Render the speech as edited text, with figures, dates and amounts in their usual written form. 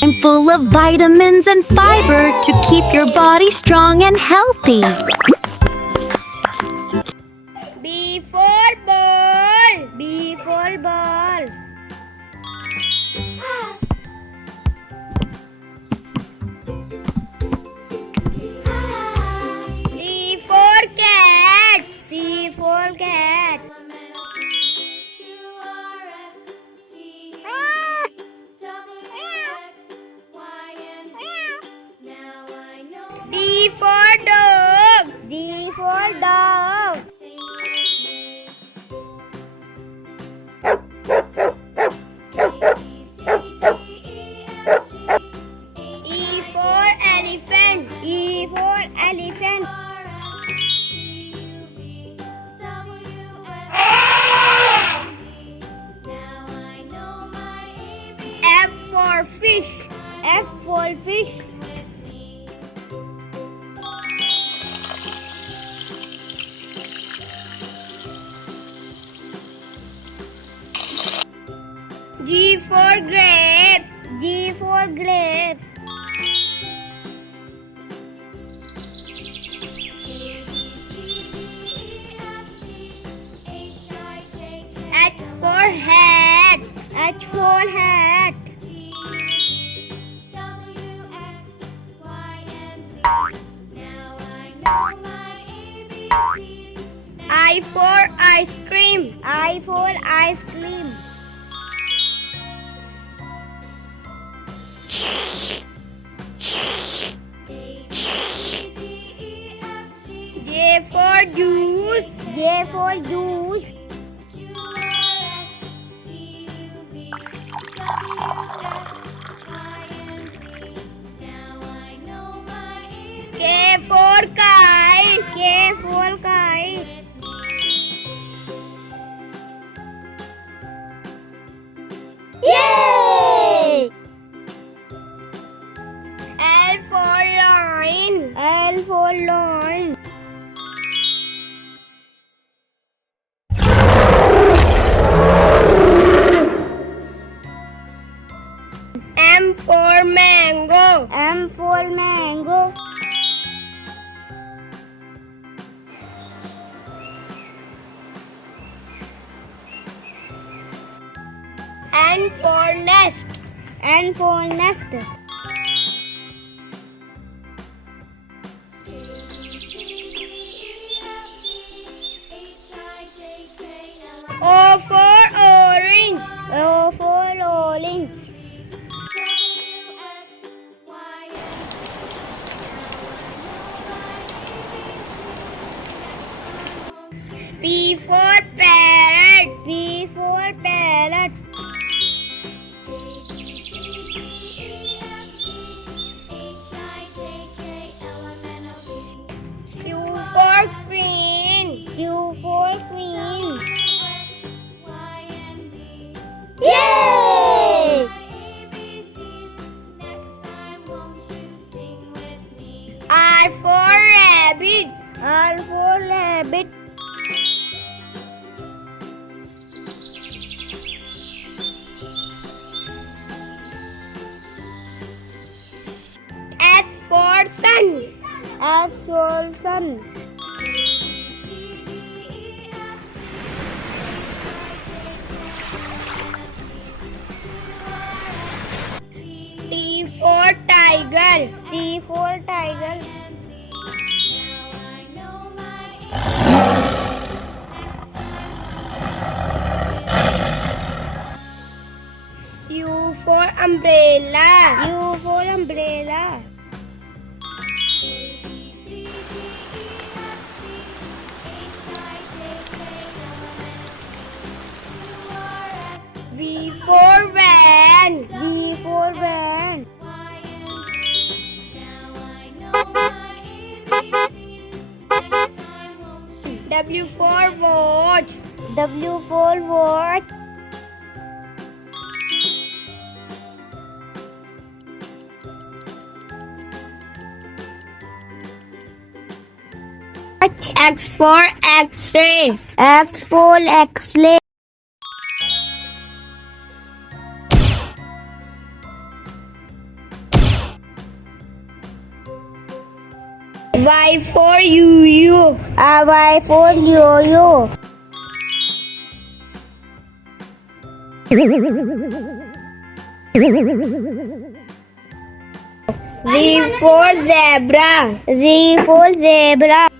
and full of vitamins and fiber to keep your body strong and healthy. B for ball. B for ball. C for cat. C for cat. D for dog. D for dog. E for elephant. E for elephant. F for fish. F for fish. G for grapes. G for grapes. H for hat. H for hat. I for ice cream. I for ice cream. J for juice. J for juice. K for kite. K for kite. Yay! L for lion. L for lion. M for mango. M for mango. N for nest. N for nest. O for orange. O for orange. P for parrot. P for parrot. Q for queen. Q for queen. Yay! R for rabbit. R for rabbit. S for sun. S for sun. T for tiger. T for tiger. U for umbrella. U for umbrella. V for van. V for van. W for watch. W for watch. X for X-ray. X for X-ray. Y for you. Y for yo. Z for zebra. Z for zebra.